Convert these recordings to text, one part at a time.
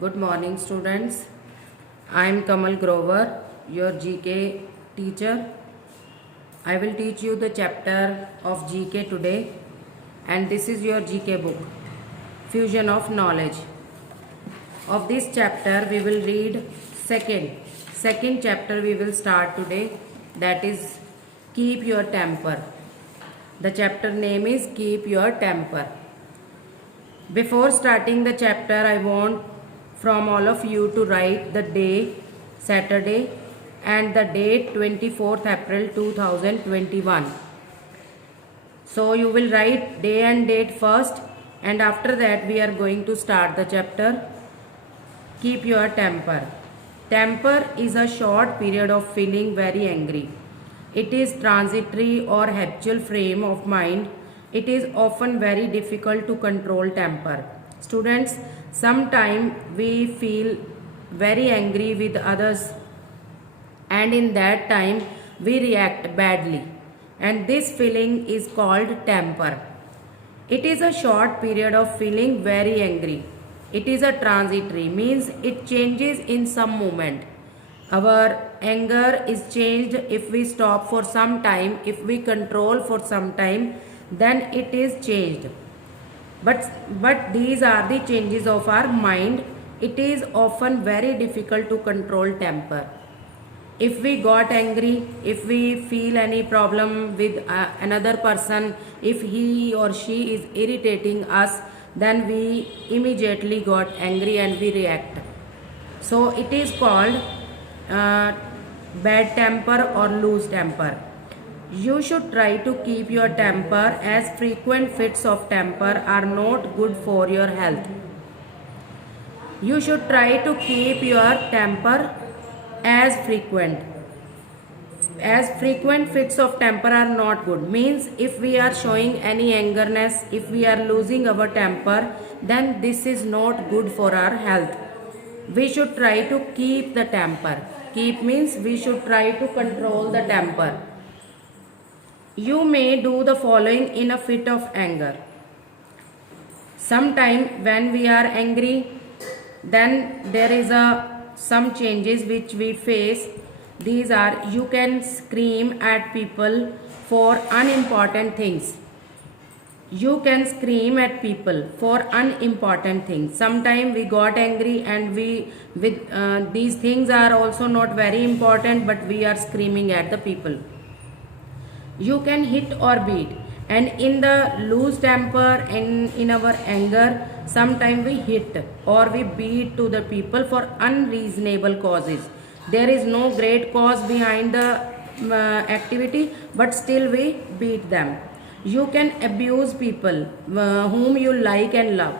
Good morning, students. I am Kamal Grover, your GK teacher. I will teach you the chapter of GK today, and this is your GK book, Fusion of Knowledge. Of this chapter, we will read second chapter we will start today, that is Keep Your Temper. The chapter name is Keep Your Temper. Before starting the chapter, I want from all of you to write the day, Saturday, and the date 24th April 2021. So you will write day and date first, and after that we are going to start the chapter. Keep your temper. Temper is a short period of feeling very angry. It is transitory or habitual frame of mind. It is often very difficult to control temper. Students, sometimes we feel very angry with others, and in that time we react badly, and this feeling is called temper. It is a short period of feeling very angry. It is a transitory, means it changes in some moment. Our anger is changed if we stop for some time, if we control for some time, then it is changed. But these are the changes of our mind. It is often very difficult to control temper. If we got angry, if we feel any problem with another person, if he or she is irritating us, then we immediately got angry and we react. So it is called bad temper or loose temper. You should try to keep your temper, as frequent fits of temper are not good for your health. You should try to keep your temper as frequent. As frequent fits of temper are not good, means if we are showing any angerness, if we are losing our temper, then this is not good for our health. We should try to keep the temper. Keep means we should try to control the temper. You may do the following in a fit of anger. Sometime when we are angry, then there is some changes which we face. These are: you can scream at people for unimportant things. You can scream at people for unimportant things. Sometimes we got angry and these things are also not very important, but we are screaming at the people. You can hit or beat, and in the loose temper and in our anger, sometimes we hit or we beat to the people for unreasonable causes. There is no great cause behind the activity, but still we beat them. You can abuse people whom you like and love.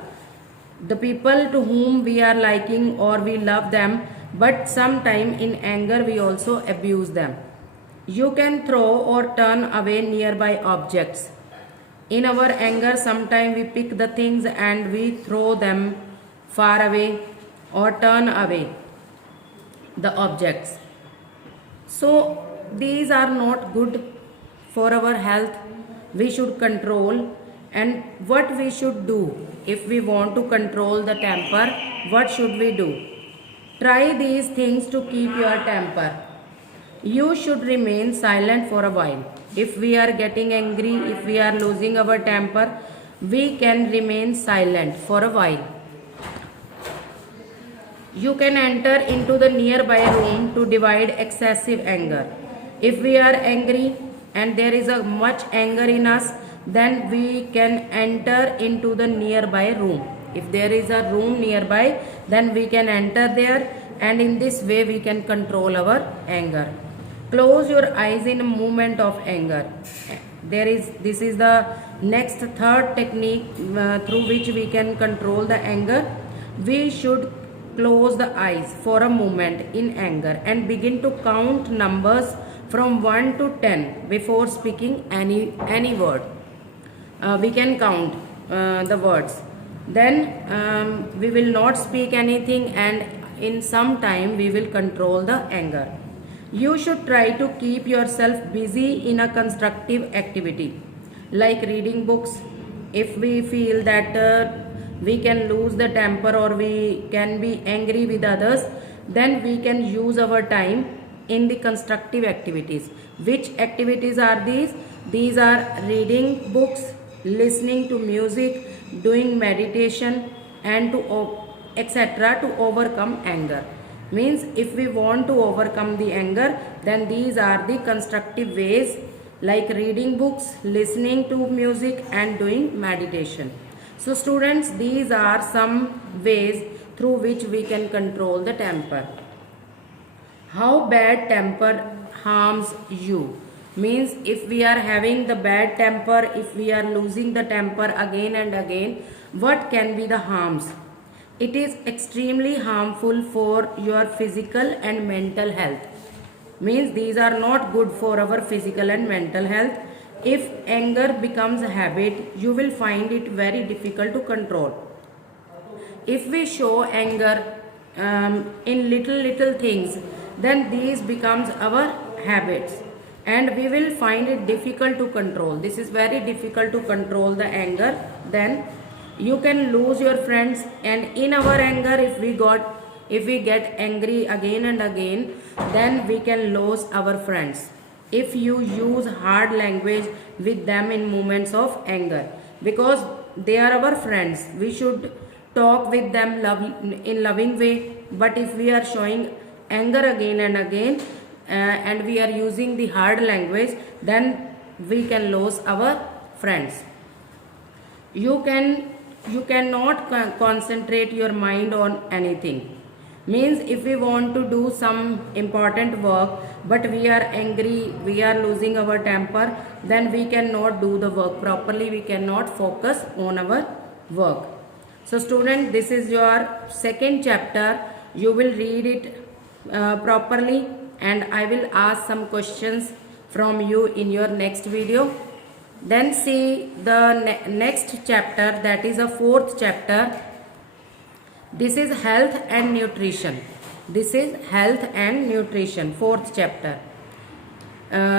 The people to whom we are liking or we love them, but sometime in anger we also abuse them. You can throw or turn away nearby objects. In our anger, sometimes we pick the things and we throw them far away or turn away the objects. So these are not good for our health. We should control. And what we should do if we want to control the temper, what should we do? Try these things to keep your temper. You should remain silent for a while. If we are getting angry, if we are losing our temper, we can remain silent for a while. You can enter into the nearby room to divide excessive anger. If we are angry and there is a much anger in us, then we can enter into the nearby room. If there is a room nearby, then we can enter there, and in this way we can control our anger. Close your eyes in a moment of anger. This is the next third technique through which we can control the anger. We should close the eyes for a moment in anger and begin to count numbers from 1 to 10 before speaking any word. We can count the words. Then we will not speak anything, and in some time we will control the anger. You should try to keep yourself busy in a constructive activity, like reading books. If we feel that we can lose the temper or we can be angry with others, then we can use our time in the constructive activities. Which activities are these? These are reading books, listening to music, doing meditation, and to etc. to overcome anger. Means if we want to overcome the anger, then these are the constructive ways, like reading books, listening to music, and doing meditation. So students, these are some ways through which we can control the temper. How bad temper harms you? Means if we are having the bad temper, if we are losing the temper again and again, what can be the harms? It is extremely harmful for your physical and mental health. Means these are not good for our physical and mental health. If anger becomes a habit, you will find it very difficult to control. If we show anger in little things, then these becomes our habits and we will find it difficult to control. This is very difficult to control the anger. Then you can lose your friends, and in our anger, if we get angry again and again, then we can lose our friends. If you use hard language with them in moments of anger, because they are our friends, we should talk with them in loving way. But if we are showing anger again and again and we are using the hard language, then we can lose our friends. You cannot concentrate your mind on anything. Means if we want to do some important work but we are angry, we are losing our temper, then we cannot do the work properly, we cannot focus on our work. So student, this is your second chapter. You will read it properly and I will ask some questions from you in your next video. Then see the next chapter, that is a fourth chapter. This is health and nutrition. This is health and nutrition, fourth chapter.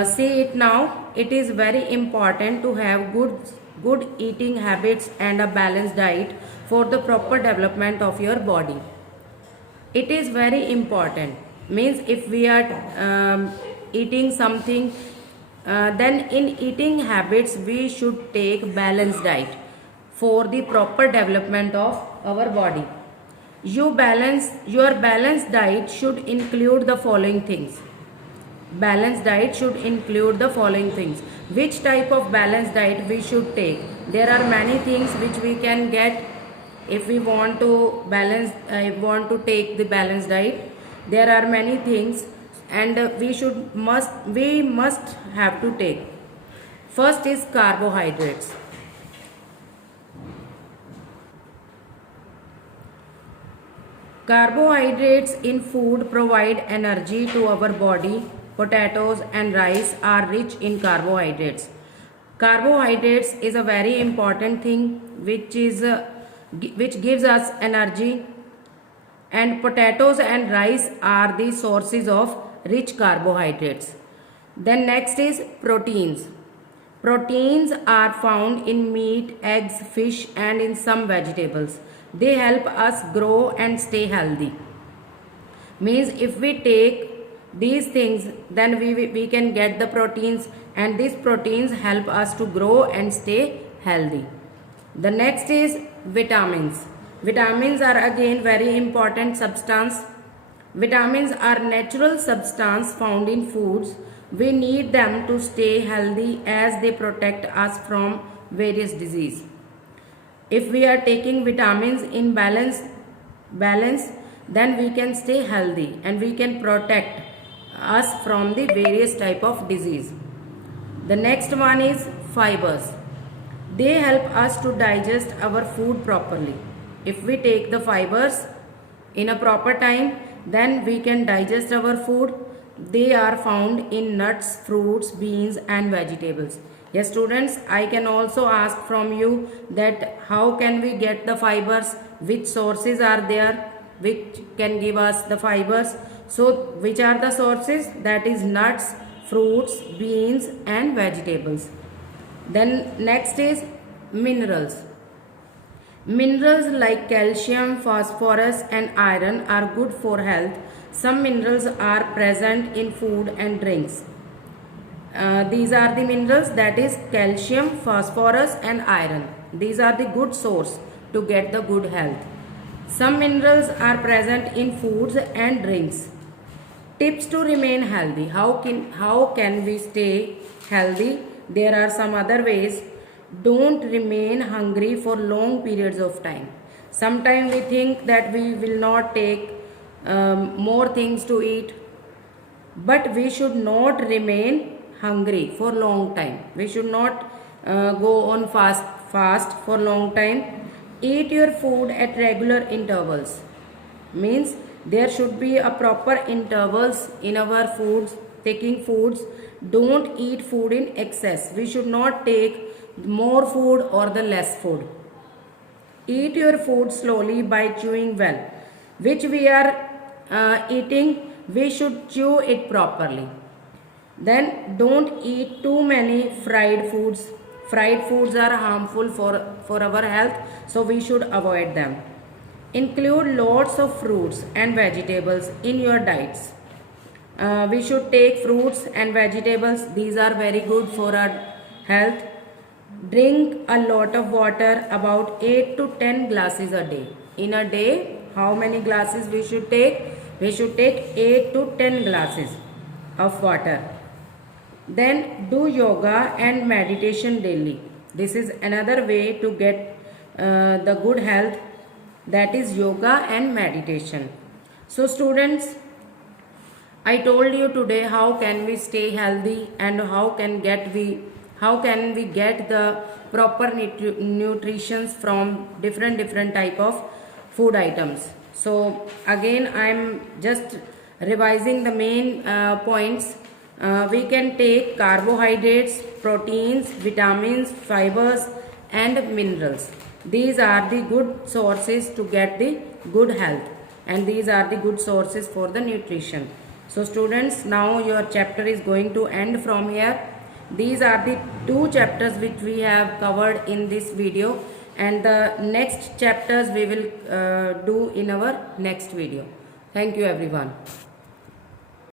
See it now. It is very important to have good eating habits and a balanced diet for the proper development of your body. It is very important. Means if we are eating something, then in eating habits we should take balanced diet for the proper development of our body. Your balanced diet should include the following things. Balanced diet should include the following things. Which type of balanced diet we should take? There are many things which we can get if we want to take the balanced diet. There are many things and we must have to take. First is carbohydrates. Carbohydrates in food provide energy to our body. Potatoes and rice are rich in carbohydrates. Carbohydrates is a very important thing which gives us energy, and potatoes and rice are the sources of rich carbohydrates. Then next is proteins. Proteins are found in meat, eggs, fish and in some vegetables. They help us grow and stay healthy. Means if we take these things, then we can get the proteins, and these proteins help us to grow and stay healthy. The next is vitamins. Vitamins are again very important substance. Vitamins are natural substance found in foods. We need them to stay healthy as they protect us from various disease. If we are taking vitamins in balance, then we can stay healthy and we can protect us from the various type of disease. The next one is fibers. They help us to digest our food properly. If we take the fibers in a proper time, then we can digest our food. They are found in nuts, fruits, beans and vegetables. Yes students, I can also ask from you that how can we get the fibers, which sources are there which can give us the fibers. So which are the sources? That is nuts, fruits, beans and vegetables. Then next is minerals. Minerals like calcium, phosphorus and iron are good for health. Some minerals are present in food and drinks. These are the minerals, that is calcium, phosphorus and iron. These are the good source to get the good health. Some minerals are present in foods and drinks. Tips to remain healthy. How can we stay healthy? There are some other ways. Don't remain hungry for long periods of time. Sometimes we think that we will not take more things to eat, but we should not remain hungry for long time. We should not go on fast for long time. Eat your food at regular intervals. Means there should be a proper intervals in our foods, taking foods. Don't eat food in excess. We should not take more food or the less food. Eat your food slowly by chewing well. Which we are eating, we should chew it properly. Then don't eat too many fried foods. Fried foods are harmful for our health, so we should avoid them. Include lots of fruits and vegetables in your diets. We should take fruits and vegetables. These are very good for our health. Drink a lot of water, about 8 to 10 glasses a day. In a day, how many glasses we should take? We should take 8 to 10 glasses of water. Then do yoga and meditation daily. This is another way to get the good health, that is yoga and meditation. So students, I told you today how can we stay healthy and how can we get the proper nutrition from different type of food items. So again I am just revising the main points. We can take carbohydrates, proteins, vitamins, fibers and minerals. These are the good sources to get the good health, and these are the good sources for the nutrition. So students, now your chapter is going to end from here. These are the two chapters which we have covered in this video, and the next chapters we will do in our next video. Thank you everyone.